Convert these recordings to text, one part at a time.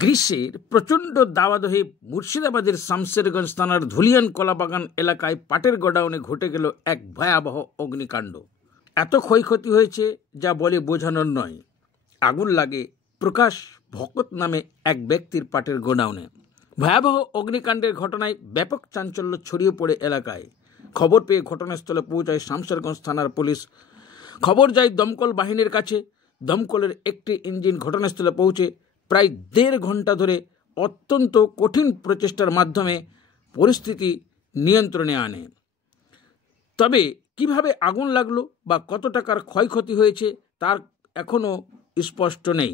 গ্রীষ্মের প্রচণ্ড দাবদাহে মুর্শিদাবাদের শামশেরগঞ্জ থানার ধুলিয়ান কলাবাগান এলাকায় পাটের গোডাউনে ঘটে গেল এক ভয়াবহ অগ্নিকাণ্ড। এত ক্ষয়ক্ষতি হয়েছে যা বলে বোঝানোর নয়। আগুন লাগে প্রকাশ ভকত নামে এক ব্যক্তির পাটের গোডাউনে। ভয়াবহ অগ্নিকাণ্ডের ঘটনায় ব্যাপক চাঞ্চল্য ছড়িয়ে পড়ে এলাকায়। খবর পেয়ে ঘটনাস্থলে পৌঁছায় শামশেরগঞ্জ থানার পুলিশ। খবর যায় দমকল বাহিনীর কাছে। দমকলের একটি ইঞ্জিন ঘটনাস্থলে পৌঁছে প্রায় 1.5 ঘন্টা ধরে অত্যন্ত কঠিন প্রচেষ্টার মাধ্যমে পরিস্থিতি নিয়ন্ত্রণে আনে। তবে কিভাবে আগুন লাগলো বা কত টাকার ক্ষয়ক্ষতি হয়েছে তার এখনও স্পষ্ট নেই।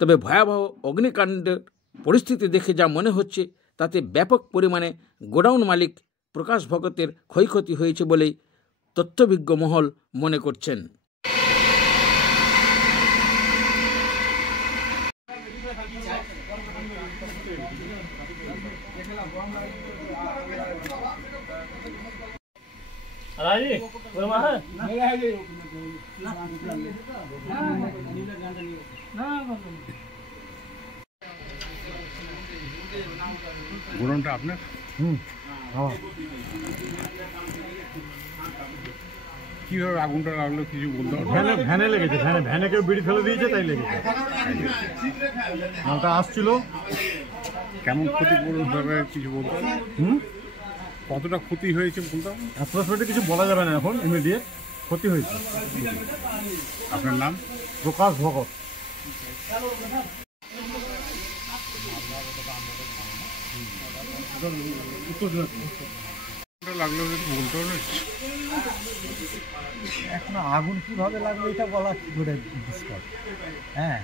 তবে ভয়াবহ অগ্নিকাণ্ডের পরিস্থিতি দেখে যা মনে হচ্ছে তাতে ব্যাপক পরিমাণে গোডাউন মালিক প্রকাশ ভগতের ক্ষয়ক্ষতি হয়েছে বলেই তথ্যভিজ্ঞ মহল মনে করছেন। গোডাউনটা আপনার? কিভাবে আগুনটা লাগলো কিছু বলতে পারবেন? ভ্যানে লেগেছে, ভ্যানে কেউ বিড়ি ফেলে দিয়েছে, তাই লেগেছে। মালটা আসছিল। কেমন ক্ষতিপূরণ হবে কিছু বলতে পারবেন? কতটা ক্ষতি হয়েছে বলতে? অ্যাপ্রক্সিমেটলি কিছু বলা যাবে না এখন, ইমিডিয়েট ক্ষতি হয়েছে। আপনার নাম? প্রকাশ ভগত। লাগলো বলতে পারবেন? এখন আগুন কীভাবে লাগলো এটা বলা কী করে দুষ্কর। হ্যাঁ,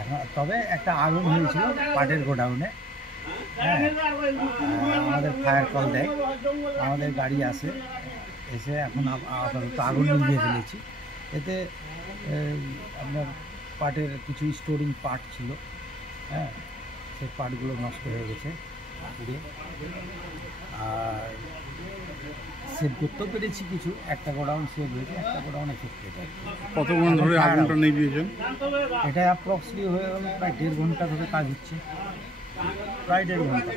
এখন তবে একটা আগুন হয়েছিল পাটের গোডাউনে। হ্যাঁ, আমাদের ফায়ার কল দেয়, আমাদের গাড়ি আসে, এসে এখন আপাতত আগুন নিভিয়ে ফেলেছি। এতে আপনার পাটের কিছু স্টোরিং পার্ট ছিল, হ্যাঁ, সেই পার্টগুলো নষ্ট হয়ে গেছে পুড়ে। আর সেভ করতেও পেরেছি কিছু, একটা গোডাউন সেভ হয়েছে, একটা গোডাউন এফেক্টেড। কতক্ষণ ধরে আগুনটা নিভিয়েছেন? এটা অ্যাপ্রক্সলি হয়ে গেল প্রায় 1.5 ঘন্টা ধরে কাজ হচ্ছে, প্রায় 1.5 ঘন্টা।